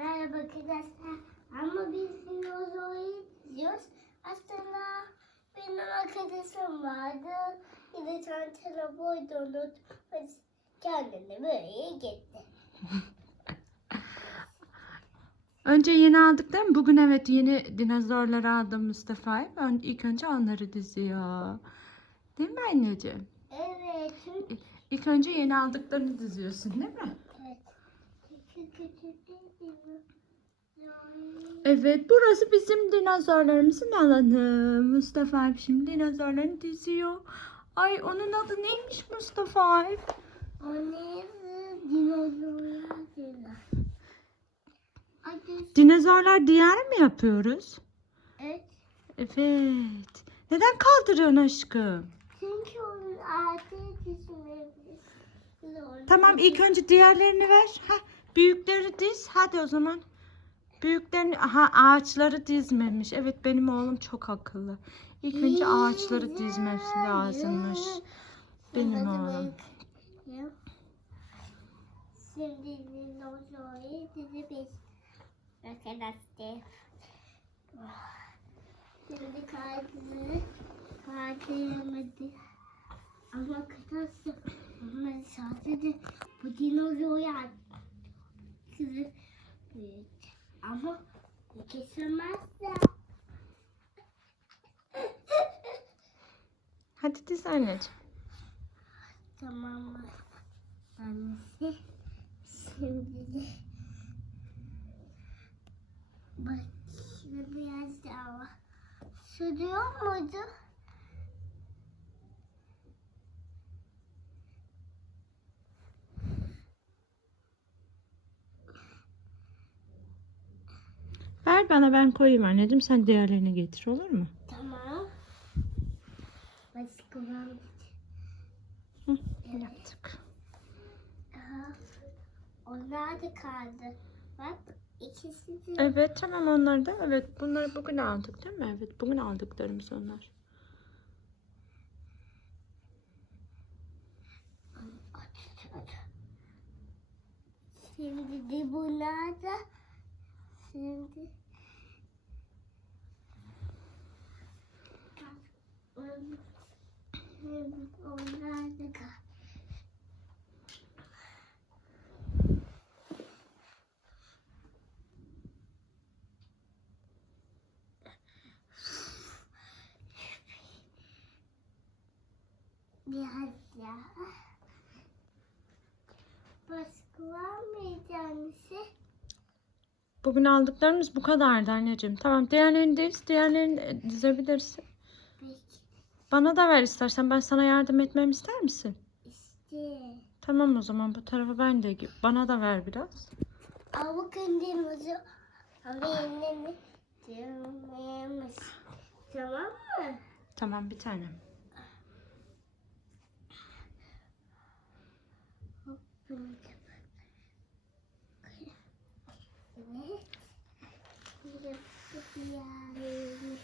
Merhaba arkadaşlar. Ama biz dinozoru izliyoruz. Aslında benim arkadaşım vardı. Yine çantayla boydu unutmuş. Kendini böyle gitti. Önce yeni aldık değil mi? Bugün evet yeni dinozorları aldım Mustafa. Ön, ilk önce onları diziyor. Değil mi anneciğim? Evet. İlk önce yeni aldıklarını diziyorsun değil mi? evet. Çünkü. Evet burası bizim dinozorlarımızın alanı. Mustafa şimdi dinozorlarını diziyor. Ay onun adı neymiş Mustafa Alp? Anne dinozorlar. Dinozorlar diyar mı yapıyoruz? Evet. Evet. Neden kaldırıyorsun aşkım? Çünkü onun altı düşünebilir. Tamam ilk önce diğerlerini ver. Ha, büyükleri diz. Hadi o zaman. Büyüklerini aha ağaçları dizmemiş. Evet benim oğlum çok akıllı. İlk önce ağaçları dizmesi lazımmış. Benim oğlum. Şimdi dinozoru dizi Arkadaşlar. Şimdi kartını kaldıramadı. Ama arkadaşlar ama sadece bu dinozoru kızı büyük. Ama kesemezse Hadi diz anneciğim. Tamam? Annesi. Şimdi de bak şurada biraz daha. Sürüyor muydu? Ver bana ben koyayım anneciğim. Sen diğerlerini getir olur mu? Tamam. Başka mı? Hı, yaptık. Aha. Onlar da kaldı. Bak ikisi de. Evet tamam onlar da. Evet bunları bugün aldık değil mi? Evet bugün aldıklarımız onlar. Şimdi de bunlar da şimdi Biraz daha. Başka var mıydı annesi? Bugün aldıklarımız bu kadardı anneciğim. Tamam diğerlerini diz. Diğerlerini dizebilirsin. Bana da ver istersen. Ben sana yardım etmemi ister misin? işte. Tamam o zaman bu tarafa ben de bana da ver biraz. Avuk indiğimizi haberlerini dinleyemiş. Tamam mı? Tamam bir tane. Hop, bunu da bak. Evet. Bir de bu diğerini.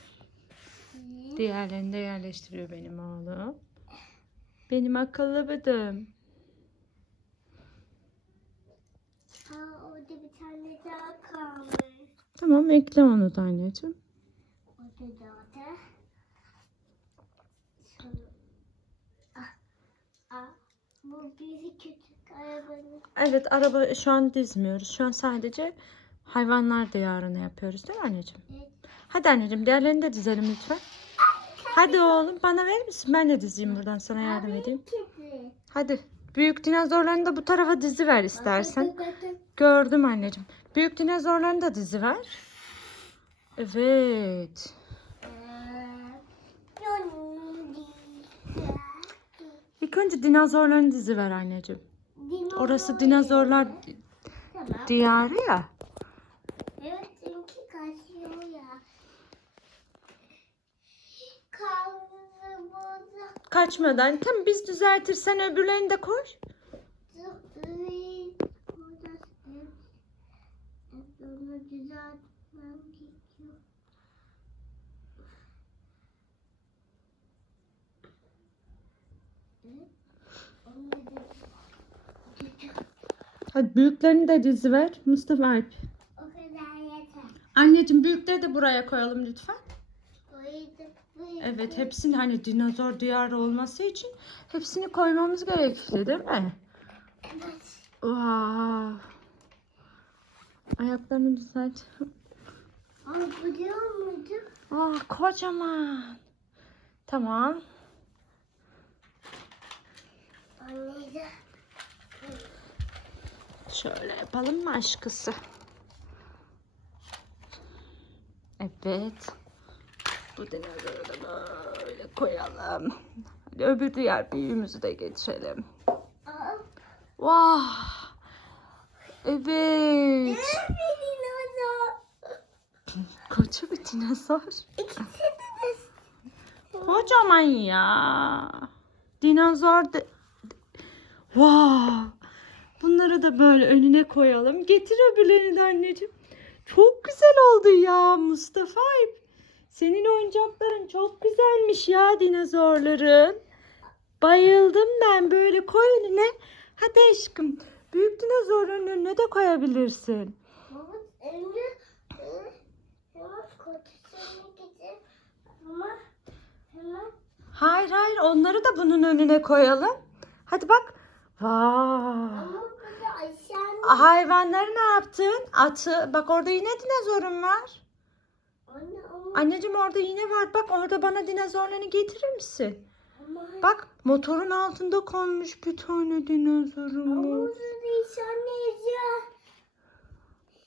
Evet. Diğerlerini de yerleştiriyor benim oğlum. Benim akıllı bıdım. Aa, orada bir tane daha kalmış. Tamam ekle onu da anneciğim. Orada da da. Şunu. Ah, ah. Bu bir küçük arabanın. Evet araba şu an dizmiyoruz. Şu an sadece hayvanlar diyarını yapıyoruz değil mi anneciğim? Evet. Hadi anneciğim diğerlerini de dizelim lütfen. Hadi oğlum bana verir misin? Ben de dizeyim buradan sana yardım edeyim. Hadi. Büyük dinozorlarını da bu tarafa dizi ver istersen. Gördüm anneciğim. Büyük dinozorlarını da dizi ver. Evet. İlk önce dinozorların dizi ver anneciğim. Orası dinozorlar Tamam. diyarı ya. Evet çünkü kaçıyor ya. Kavga burada. Kaçmadan. Tamam biz düzeltirsen öbürlerini de koy. Hadi büyüklerini de dizi ver. Mustafa Alp. O kadar yeter. Anneciğim büyükleri de buraya koyalım lütfen. Evet hepsini hani dinozor diyarı olması için hepsini koymamız gerekli değil mi? Evet. Wow. Ayaklarını düzelt. Aa, biliyor muydun? Ah kocaman. Tamam. Şöyle yapalım mı aşkısı? Evet. Bu dinozoru da böyle koyalım. Hadi öbür diğer büyüğümüzü de getirelim. Aa, Vah. Evet. Koca bir dinozor. Kocaman ya. Dinozor de... Vay. Bunları da böyle önüne koyalım. Getir öbürlerini de anneciğim. Çok güzel oldu ya Mustafa. Senin oyuncakların çok güzelmiş ya dinozorların. Bayıldım ben. Böyle koy önüne. Hadi aşkım. Büyük dinozorun önüne de koyabilirsin. E, Hayır hayır onları da bunun önüne koyalım. Hadi bak. Vay. Hayvanları ne yaptın? Atı. Bak orada yine dinozorun var. Anneciğim orada yine var. Bak orada bana dinozorlarını getirir misin? ama Bak motorun altında konmuş bir tane dinozorumuz. aşağı ne yazıyor?